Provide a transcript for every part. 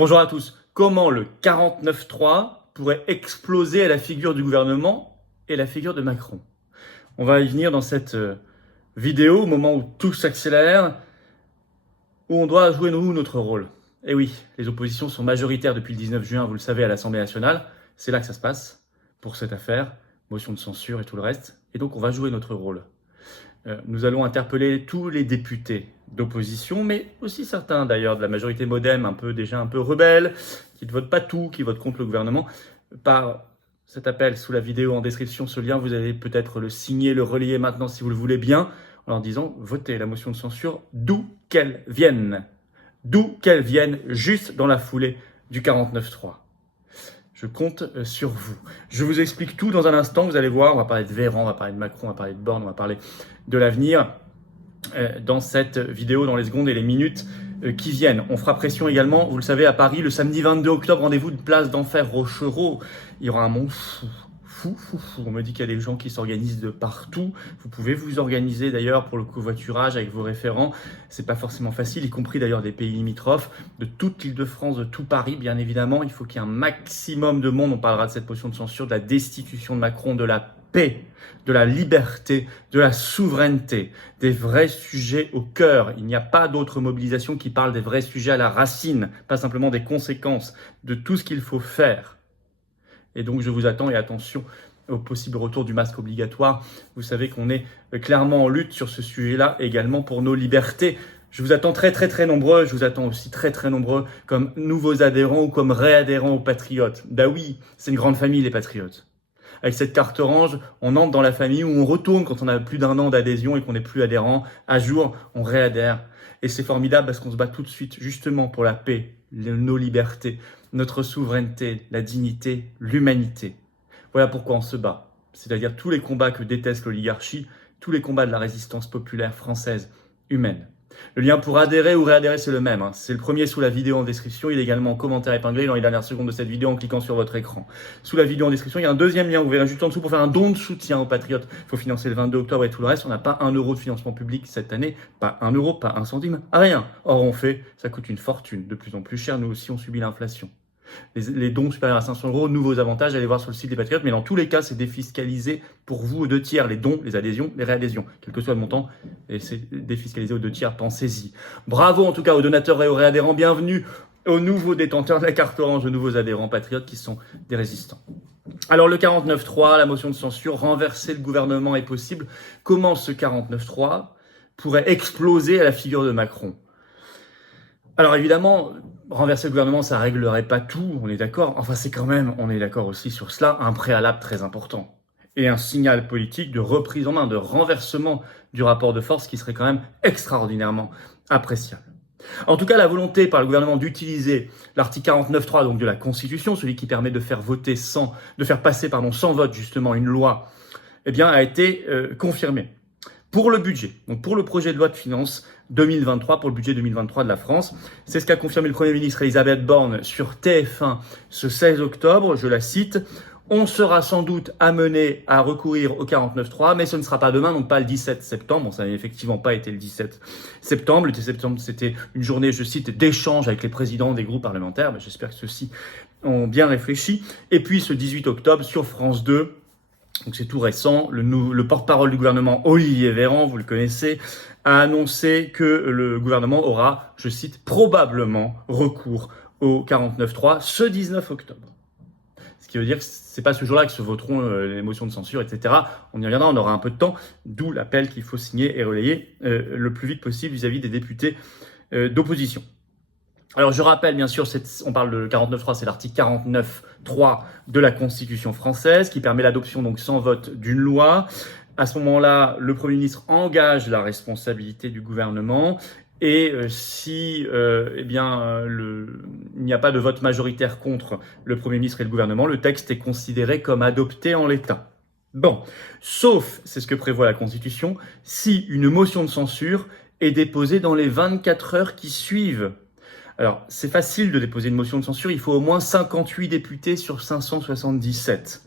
Bonjour à tous. Comment le 49.3 pourrait exploser à la figure du gouvernement et la figure de Macron? On va y venir dans cette vidéo, au moment où tout s'accélère, où on doit jouer notre rôle. Et oui, les oppositions sont majoritaires depuis le 19 juin, vous le savez, à l'Assemblée nationale. C'est là que ça se passe, pour cette affaire, motion de censure et tout le reste. Et donc on va jouer notre rôle. Nous allons interpeller tous les députés d'opposition, mais aussi certains d'ailleurs de la majorité MoDem, déjà un peu rebelles, qui ne votent pas tout, qui votent contre le gouvernement. Par cet appel sous la vidéo en description, ce lien, vous allez peut-être le signer, le relayer maintenant si vous le voulez bien, en leur disant votez la motion de censure d'où qu'elle vienne. D'où qu'elle vienne, juste dans la foulée du 49.3. Je compte sur vous. Je vous explique tout dans un instant, vous allez voir, on va parler de Véran, on va parler de Macron, on va parler de Borne, on va parler de l'avenir dans cette vidéo, dans les secondes et les minutes qui viennent. On fera pression également, vous le savez, à Paris, le samedi 22 octobre, rendez-vous de place d'Enfer Rochereau. Il y aura un monde fou. On me dit qu'il y a des gens qui s'organisent de partout. Vous pouvez vous organiser d'ailleurs pour le covoiturage avec vos référents. C'est pas forcément facile, y compris d'ailleurs des pays limitrophes, de toute l'Île-de-France, de tout Paris, bien évidemment. Il faut qu'il y ait un maximum de monde. On parlera de cette motion de censure, de la destitution de Macron, de la paix, de la liberté, de la souveraineté, des vrais sujets au cœur. Il n'y a pas d'autre mobilisation qui parle des vrais sujets à la racine, pas simplement des conséquences, de tout ce qu'il faut faire. Et donc je vous attends et attention au possible retour du masque obligatoire. Vous savez qu'on est clairement en lutte sur ce sujet-là, également pour nos libertés. Je vous attends très nombreux, je vous attends aussi très nombreux comme nouveaux adhérents ou comme réadhérents aux Patriotes. Bah oui, c'est une grande famille les Patriotes. Avec cette carte orange, on entre dans la famille où on retourne quand on a plus d'un an d'adhésion et qu'on n'est plus adhérent. À jour, on réadhère. Et c'est formidable parce qu'on se bat tout de suite justement pour la paix, nos libertés, notre souveraineté, la dignité, l'humanité. Voilà pourquoi on se bat. C'est-à-dire tous les combats que déteste l'oligarchie, tous les combats de la résistance populaire française, humaine. Le lien pour adhérer ou réadhérer, c'est le même. C'est le premier sous la vidéo en description. Il est également en commentaire épinglé dans les dernières secondes de cette vidéo en cliquant sur votre écran. Sous la vidéo en description, il y a un deuxième lien. Vous verrez juste en dessous pour faire un don de soutien aux Patriotes. Il faut financer le 22 octobre et tout le reste. On n'a pas 1 euro de financement public cette année. Pas 1 euro, pas 1 centime, rien. Or, on fait, ça coûte une fortune. De plus en plus cher. Nous aussi, on subit l'inflation. Les dons supérieurs à 500 euros, nouveaux avantages, allez voir sur le site des Patriotes. Mais dans tous les cas, c'est défiscalisé pour vous aux 2 tiers. Les dons, les adhésions, les réadhésions. Quel que soit le montant, et c'est défiscalisé aux 2 tiers, pensez-y. Bravo en tout cas aux donateurs et aux réadhérents. Bienvenue aux nouveaux détenteurs de la carte orange, aux nouveaux adhérents Patriotes qui sont des résistants. Alors le 49.3, la motion de censure, renverser le gouvernement est possible. Comment ce 49.3 pourrait exploser à la figure de Macron? Alors évidemment, renverser le gouvernement, ça réglerait pas tout, on est d'accord. Enfin, c'est quand même, on est d'accord aussi sur cela, un préalable très important. Et un signal politique de reprise en main, de renversement du rapport de force qui serait quand même extraordinairement appréciable. En tout cas, la volonté par le gouvernement d'utiliser l'article 49.3 donc de la Constitution, celui qui permet de faire voter sans vote justement une loi, eh bien, a été confirmée. Pour le budget, donc pour le projet de loi de finances 2023, pour le budget 2023 de la France, c'est ce qu'a confirmé le Premier ministre Elisabeth Borne sur TF1 ce 16 octobre, je la cite. On sera sans doute amené à recourir au 49.3, mais ce ne sera pas demain, donc pas le 17 septembre. Bon, ça n'a effectivement pas été le 17 septembre. Le 17 septembre, c'était une journée, je cite, d'échange avec les présidents des groupes parlementaires. Mais j'espère que ceux-ci ont bien réfléchi. Et puis ce 18 octobre, sur France 2, donc c'est tout récent, le porte-parole du gouvernement, Olivier Véran, vous le connaissez, a annoncé que le gouvernement aura, je cite, probablement recours au 49.3 ce 19 octobre. Ce qui veut dire que c'est pas ce jour-là que se voteront les motions de censure, etc. On y reviendra, on aura un peu de temps, d'où l'appel qu'il faut signer et relayer le plus vite possible vis-à-vis des députés d'opposition. Alors je rappelle bien sûr, on parle de 49.3, c'est l'article 49.3 de la Constitution française qui permet l'adoption donc sans vote d'une loi. À ce moment-là, le Premier ministre engage la responsabilité du gouvernement et si il n'y a pas de vote majoritaire contre le Premier ministre et le gouvernement, le texte est considéré comme adopté en l'état. Bon, sauf, c'est ce que prévoit la Constitution, si une motion de censure est déposée dans les 24 heures qui suivent. Alors, c'est facile de déposer une motion de censure, il faut au moins 58 députés sur 577.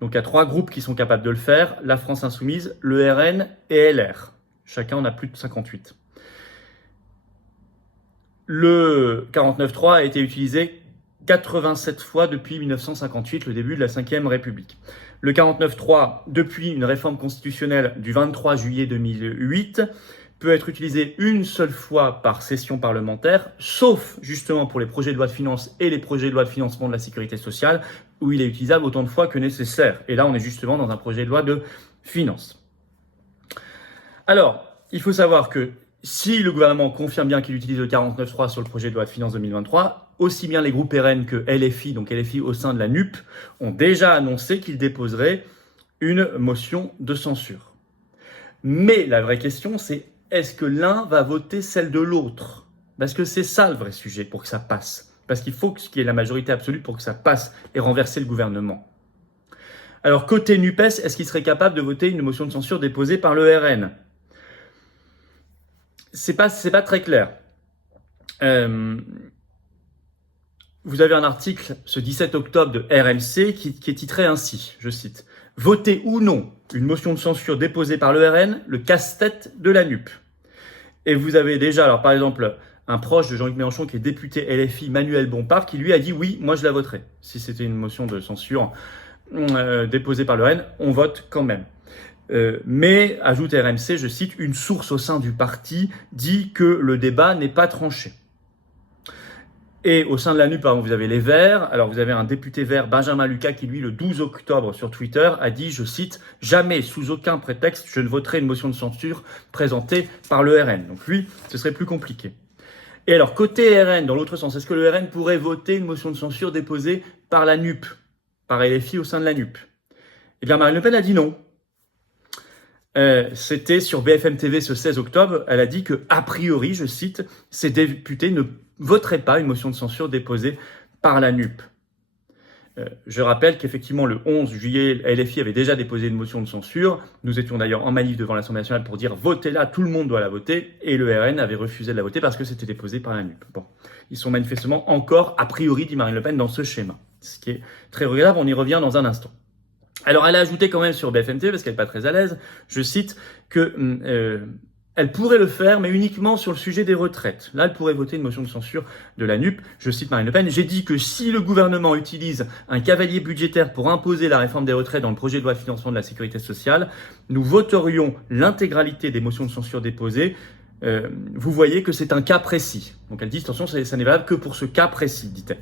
Donc, il y a 3 groupes qui sont capables de le faire, la France Insoumise, le RN et LR. Chacun en a plus de 58. le 49.3 a été utilisé 87 fois depuis 1958, le début de la Ve République. Le 49.3, depuis une réforme constitutionnelle du 23 juillet 2008, peut être utilisé une seule fois par session parlementaire, sauf justement pour les projets de loi de finances et les projets de loi de financement de la sécurité sociale, où il est utilisable autant de fois que nécessaire. Et là, on est justement dans un projet de loi de finances. Alors, il faut savoir que si le gouvernement confirme bien qu'il utilise le 49.3 sur le projet de loi de finances 2023, aussi bien les groupes RN que LFI, donc LFI au sein de la NUP, ont déjà annoncé qu'ils déposeraient une motion de censure. Mais la vraie question, c'est est-ce que l'un va voter celle de l'autre? Parce que c'est ça le vrai sujet pour que ça passe. Parce qu'il faut qu'il y ait la majorité absolue pour que ça passe et renverser le gouvernement. Alors, côté NUPES, est-ce qu'il serait capable de voter une motion de censure déposée par le RN? C'est pas très clair. Vous avez un article ce 17 octobre de RMC qui est titré ainsi, je cite, « Voter ou non une motion de censure déposée par le RN, le casse-tête de la NUP ». Et vous avez déjà, alors par exemple, un proche de Jean-Luc Mélenchon qui est député LFI, Manuel Bompard, qui lui a dit « Oui, moi je la voterai ». Si c'était une motion de censure déposée par le RN, on vote quand même. Mais, ajoute RMC, je cite, « Une source au sein du parti dit que le débat n'est pas tranché ». Et au sein de la NUP, par exemple, vous avez les Verts. Alors, vous avez un député vert, Benjamin Lucas, qui lui, le 12 octobre sur Twitter, a dit, je cite, « Jamais, sous aucun prétexte, je ne voterai une motion de censure présentée par le RN ». Donc lui, ce serait plus compliqué. Et alors, côté RN, dans l'autre sens, est-ce que le RN pourrait voter une motion de censure déposée par la NUP, par LFI au sein de la NUP? Eh bien, Marine Le Pen a dit non. C'était sur BFM TV ce 16 octobre, elle a dit que, a priori, je cite, ces députés ne voteraient pas une motion de censure déposée par la NUP. Je rappelle qu'effectivement, le 11 juillet, LFI avait déjà déposé une motion de censure. Nous étions d'ailleurs en manif devant l'Assemblée nationale pour dire « votez-la, tout le monde doit la voter ». Et le RN avait refusé de la voter parce que c'était déposé par la NUP. Bon, ils sont manifestement encore, a priori, dit Marine Le Pen, dans ce schéma. Ce qui est très regrettable, on y revient dans un instant. Alors, elle a ajouté quand même sur BFM TV, parce qu'elle n'est pas très à l'aise, je cite, que elle pourrait le faire, mais uniquement sur le sujet des retraites. Là, elle pourrait voter une motion de censure de la NUP. Je cite Marine Le Pen, « J'ai dit que si le gouvernement utilise un cavalier budgétaire pour imposer la réforme des retraites dans le projet de loi de financement de la sécurité sociale, nous voterions l'intégralité des motions de censure déposées. Vous voyez que c'est un cas précis. » Donc elle dit, attention, ça n'est valable que pour ce cas précis, dit-elle.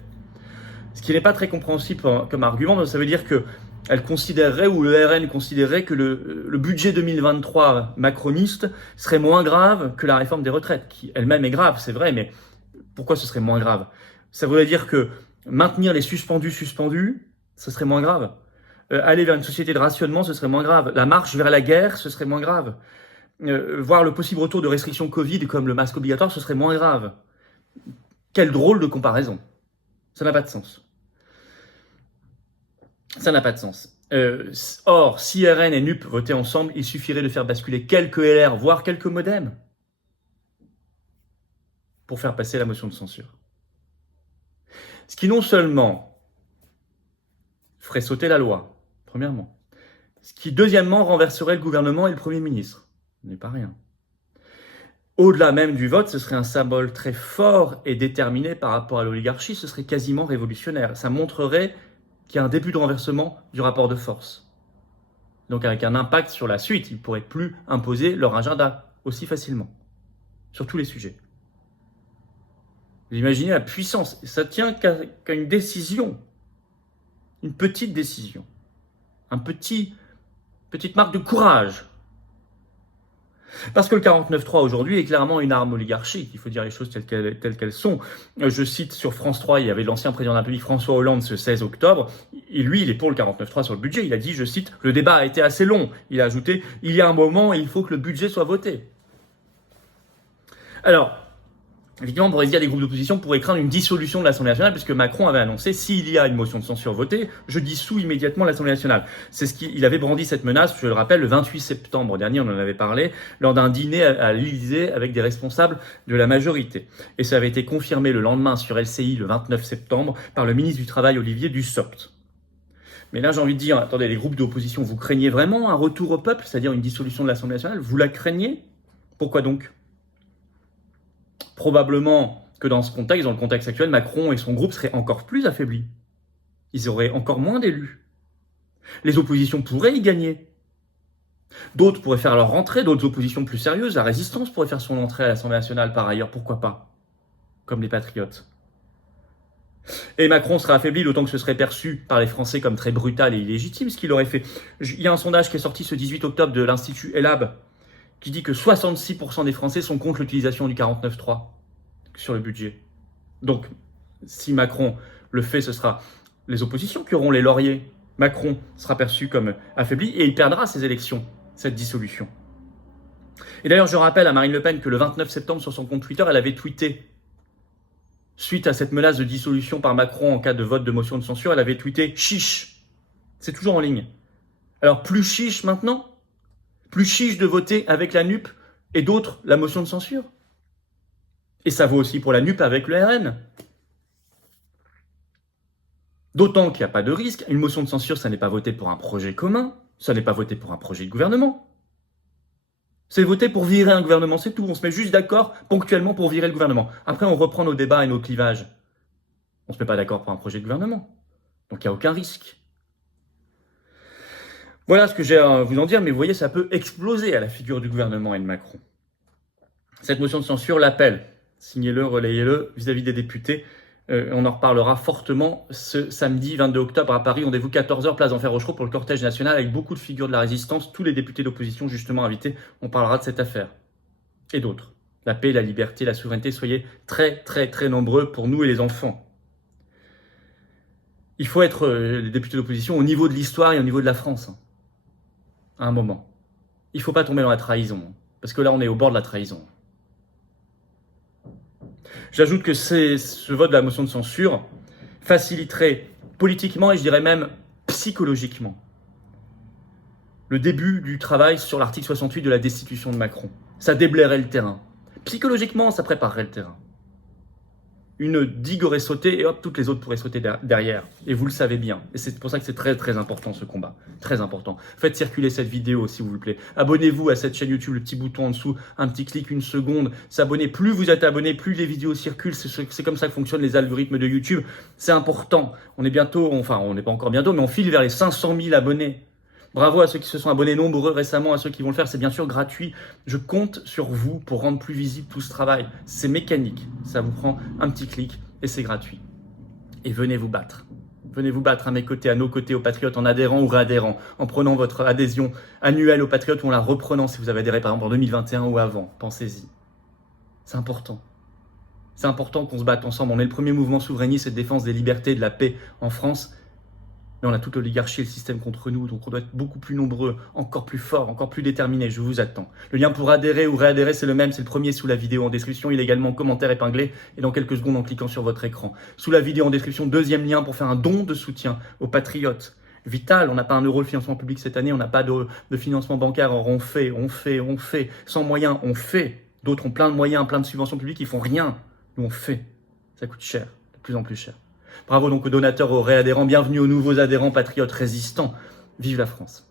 Ce qui n'est pas très compréhensible comme argument, ça veut dire que elle considérerait, ou le RN considérerait que le budget 2023 macroniste serait moins grave que la réforme des retraites, qui elle-même est grave, c'est vrai, mais pourquoi ce serait moins grave? Ça voudrait dire que maintenir les suspendus, ce serait moins grave. Aller vers une société de rationnement, ce serait moins grave. La marche vers la guerre, ce serait moins grave. Voir le possible retour de restrictions Covid comme le masque obligatoire, ce serait moins grave. Quelle drôle de comparaison. Ça n'a pas de sens. Ça n'a pas de sens. Or, si RN et NUP votaient ensemble, il suffirait de faire basculer quelques LR, voire quelques modems, pour faire passer la motion de censure. Ce qui non seulement ferait sauter la loi, premièrement, ce qui deuxièmement renverserait le gouvernement et le Premier ministre. Ce n'est pas rien. Au-delà même du vote, ce serait un symbole très fort et déterminé par rapport à l'oligarchie, ce serait quasiment révolutionnaire. Ça montrerait qu'il y a un début de renversement du rapport de force. Donc avec un impact sur la suite, ils ne pourraient plus imposer leur agenda aussi facilement, sur tous les sujets. Vous imaginez la puissance, ça tient qu'à une décision, une petite décision, petite marque de courage. Parce que le 49.3 aujourd'hui est clairement une arme oligarchique, il faut dire les choses telles qu'elles sont. Je cite sur France 3, il y avait l'ancien président de la République François Hollande ce 16 octobre, et lui il est pour le 49.3 sur le budget, il a dit, je cite, « Le débat a été assez long », il a ajouté, « Il y a un moment, il faut que le budget soit voté ». Alors, évidemment, on pourrait se dire des groupes d'opposition pourraient craindre une dissolution de l'Assemblée nationale, puisque Macron avait annoncé, s'il y a une motion de censure votée, je dissous immédiatement l'Assemblée nationale. C'est ce qu'il avait brandi cette menace, je le rappelle, le 28 septembre dernier, on en avait parlé, lors d'un dîner à l'Élysée avec des responsables de la majorité. Et ça avait été confirmé le lendemain sur LCI, le 29 septembre, par le ministre du Travail, Olivier Dussopt. Mais là, j'ai envie de dire, attendez, les groupes d'opposition, vous craignez vraiment un retour au peuple, c'est-à-dire une dissolution de l'Assemblée nationale? Vous la craignez? Pourquoi donc? Probablement que dans le contexte actuel, Macron et son groupe seraient encore plus affaiblis. Ils auraient encore moins d'élus. Les oppositions pourraient y gagner. D'autres pourraient faire leur rentrée, d'autres oppositions plus sérieuses. La résistance pourrait faire son entrée à l'Assemblée nationale par ailleurs, pourquoi pas, comme les patriotes. Et Macron serait affaibli, d'autant que ce serait perçu par les Français comme très brutal et illégitime ce qu'il aurait fait. Il y a un sondage qui est sorti ce 18 octobre de l'Institut Elab qui dit que 66% des Français sont contre l'utilisation du 49.3 sur le budget. Donc, si Macron le fait, ce sera les oppositions qui auront les lauriers. Macron sera perçu comme affaibli et il perdra ces élections, cette dissolution. Et d'ailleurs, je rappelle à Marine Le Pen que le 29 septembre, sur son compte Twitter, elle avait tweeté, suite à cette menace de dissolution par Macron en cas de vote de motion de censure, elle avait tweeté « chiche ». C'est toujours en ligne. Alors, plus chiche maintenant ? Plus chiche de voter avec la NUP et d'autres la motion de censure ? Et ça vaut aussi pour la NUP avec le RN. D'autant qu'il n'y a pas de risque. Une motion de censure, ça n'est pas voter pour un projet commun, ça n'est pas voter pour un projet de gouvernement. C'est voter pour virer un gouvernement, c'est tout. On se met juste d'accord ponctuellement pour virer le gouvernement. Après, on reprend nos débats et nos clivages. On ne se met pas d'accord pour un projet de gouvernement. Donc il n'y a aucun risque. Voilà ce que j'ai à vous en dire, mais vous voyez, ça peut exploser à la figure du gouvernement et de Macron. Cette motion de censure l'appelle. Signez-le, relayez-le vis-à-vis des députés. On en reparlera fortement ce samedi 22 octobre à Paris. Rendez-vous 14h, place d'Enfer Rochereau pour le cortège national avec beaucoup de figures de la résistance, tous les députés d'opposition justement invités. On parlera de cette affaire et d'autres. La paix, la liberté, la souveraineté, soyez très très très nombreux pour nous et les enfants. Il faut être les députés d'opposition au niveau de l'histoire et au niveau de la France. À un moment. Il ne faut pas tomber dans la trahison. Parce que là, on est au bord de la trahison. J'ajoute que ce vote de la motion de censure faciliterait politiquement et je dirais même psychologiquement le début du travail sur l'article 68 de la destitution de Macron. Ça déblayerait le terrain. Psychologiquement, ça préparerait le terrain. Une digue aurait sauté et hop, toutes les autres pourraient sauter derrière. Et vous le savez bien. Et c'est pour ça que c'est très très important ce combat. Très important. Faites circuler cette vidéo s'il vous plaît. Abonnez-vous à cette chaîne YouTube, le petit bouton en dessous, un petit clic, une seconde. S'abonner. Plus vous êtes abonné, plus les vidéos circulent. C'est comme ça que fonctionnent les algorithmes de YouTube. C'est important. On est bientôt, enfin on n'est pas encore bientôt, mais on file vers les 500 000 abonnés. Bravo à ceux qui se sont abonnés nombreux récemment, à ceux qui vont le faire, c'est bien sûr gratuit. Je compte sur vous pour rendre plus visible tout ce travail. C'est mécanique, ça vous prend un petit clic et c'est gratuit. Et venez vous battre. Venez vous battre à mes côtés, à nos côtés, aux Patriotes, en adhérant ou réadhérant, en prenant votre adhésion annuelle aux Patriotes ou en la reprenant si vous avez adhéré par exemple en 2021 ou avant. Pensez-y. C'est important. C'est important qu'on se batte ensemble. On est le premier mouvement souverainiste et de défense des libertés et de la paix en France. Mais on a toute l'oligarchie et le système contre nous, donc on doit être beaucoup plus nombreux, encore plus forts, encore plus déterminés. Je vous attends. Le lien pour adhérer ou réadhérer, c'est le même, c'est le premier sous la vidéo en description. Il est également en commentaire épinglé et dans quelques secondes en cliquant sur votre écran. Sous la vidéo en description, deuxième lien pour faire un don de soutien aux Patriotes. Vital, on n'a pas un euro de financement public cette année, on n'a pas de financement bancaire, alors on fait. Sans moyens, on fait. D'autres ont plein de moyens, plein de subventions publiques, ils font rien. Nous, on fait. Ça coûte cher, de plus en plus cher. Bravo donc aux donateurs, aux réadhérents, bienvenue aux nouveaux adhérents patriotes résistants. Vive la France!